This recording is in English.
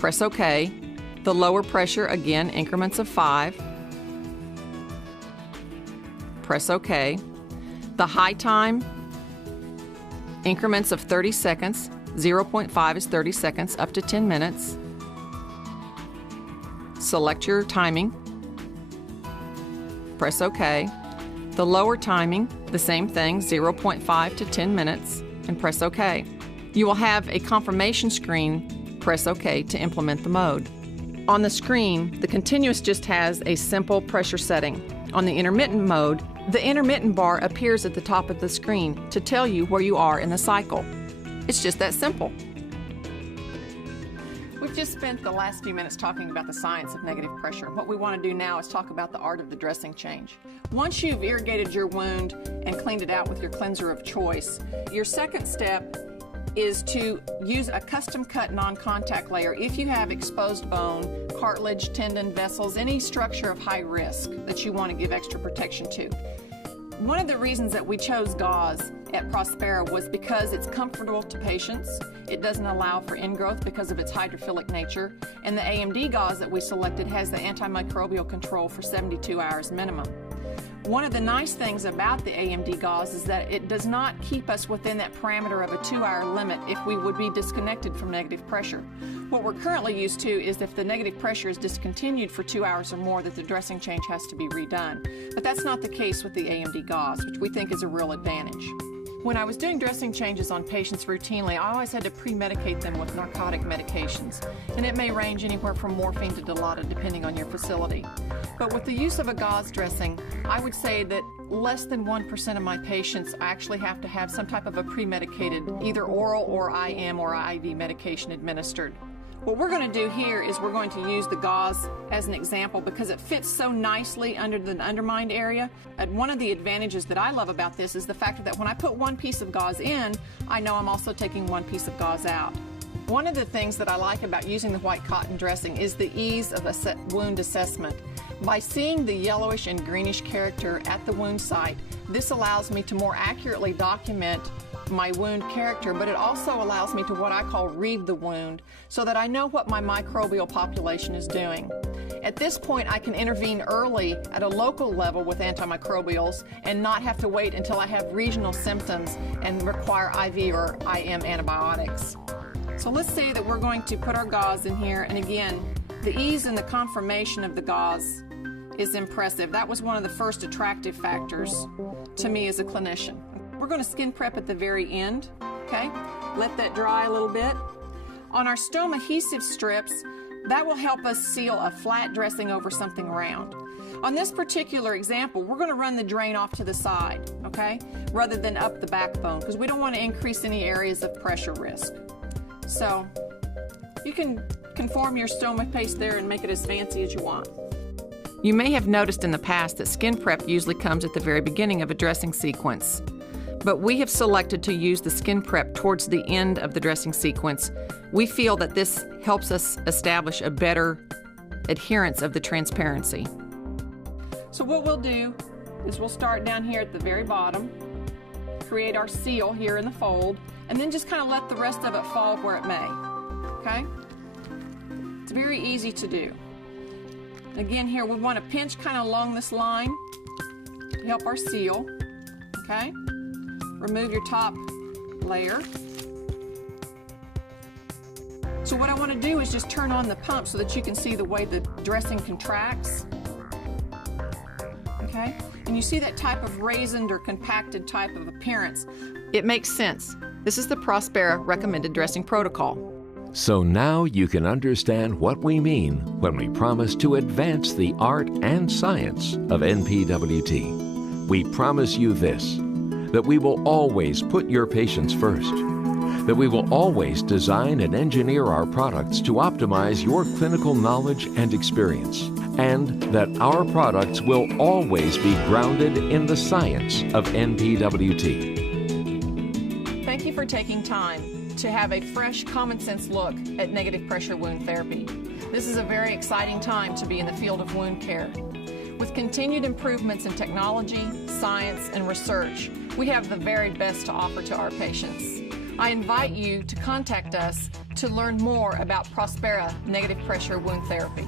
Press OK. The lower pressure, again, increments of 5. Press OK. The high time, increments of 30 seconds. 0.5 is 30 seconds, up to 10 minutes. Select your timing. Press OK. The lower timing, the same thing, 0.5 to 10 minutes, and press OK. You will have a confirmation screen. Press OK to implement the mode. On the screen, the continuous just has a simple pressure setting. On the intermittent mode, the intermittent bar appears at the top of the screen to tell you where you are in the cycle. It's just that simple. We've just spent the last few minutes talking about the science of negative pressure. What we want to do now is talk about the art of the dressing change. Once you've irrigated your wound and cleaned it out with your cleanser of choice, your second step is to use a custom cut non-contact layer if you have exposed bone, cartilage, tendon, vessels, any structure of high risk that you want to give extra protection to. One of the reasons that we chose gauze at Prospera was because it's comfortable to patients, it doesn't allow for ingrowth because of its hydrophilic nature, and the AMD gauze that we selected has the antimicrobial control for 72 hours minimum. One of the nice things about the AMD gauze is that it does not keep us within that parameter of a 2-hour limit if we would be disconnected from negative pressure. What we're currently used to is if the negative pressure is discontinued for 2 hours or more, that the dressing change has to be redone. But that's not the case with the AMD gauze, which we think is a real advantage. When I was doing dressing changes on patients routinely, I always had to pre-medicate them with narcotic medications, and it may range anywhere from morphine to Dilaudid depending on your facility. But with the use of a gauze dressing, I would say that less than 1% of my patients actually have to have some type of a pre-medicated, either oral or IM or IV medication administered. What we're going to do here is we're going to use the gauze as an example because it fits so nicely under the undermined area. And one of the advantages that I love about this is the fact that when I put one piece of gauze in, I know I'm also taking one piece of gauze out. One of the things that I like about using the white cotton dressing is the ease of wound assessment. By seeing the yellowish and greenish character at the wound site, this allows me to more accurately document my wound character, but it also allows me to what I call read the wound so that I know what my microbial population is doing. At this point, I can intervene early at a local level with antimicrobials and not have to wait until I have regional symptoms and require IV or IM antibiotics. So let's say that we're going to put our gauze in here, and again, the ease and the conformation of the gauze is impressive. That was one of the first attractive factors to me as a clinician. We're going to skin prep at the very end, okay? Let that dry a little bit. On our stone adhesive strips, that will help us seal a flat dressing over something round. On this particular example, we're going to run the drain off to the side, okay? Rather than up the backbone, because we don't want to increase any areas of pressure risk. So, you can conform your stoma paste there and make it as fancy as you want. You may have noticed in the past that skin prep usually comes at the very beginning of a dressing sequence. But we have selected to use the skin prep towards the end of the dressing sequence. We feel that this helps us establish a better adherence of the transparency. So what we'll do is we'll start down here at the very bottom, create our seal here in the fold, and then just kind of let the rest of it fall where it may, okay? It's very easy to do. Again, here we want to pinch kind of along this line to help our seal, okay? Remove your top layer. So what I want to do is just turn on the pump so that you can see the way the dressing contracts. Okay? And you see that type of raisined or compacted type of appearance. It makes sense. This is the Prospera recommended dressing protocol. So now you can understand what we mean when we promise to advance the art and science of NPWT. We promise you this, that we will always put your patients first, that we will always design and engineer our products to optimize your clinical knowledge and experience, and that our products will always be grounded in the science of NPWT. Thank you for taking time to have a fresh, common sense look at negative pressure wound therapy. This is a very exciting time to be in the field of wound care. With continued improvements in technology, science, and research, we have the very best to offer to our patients. I invite you to contact us to learn more about Prospera negative pressure wound therapy.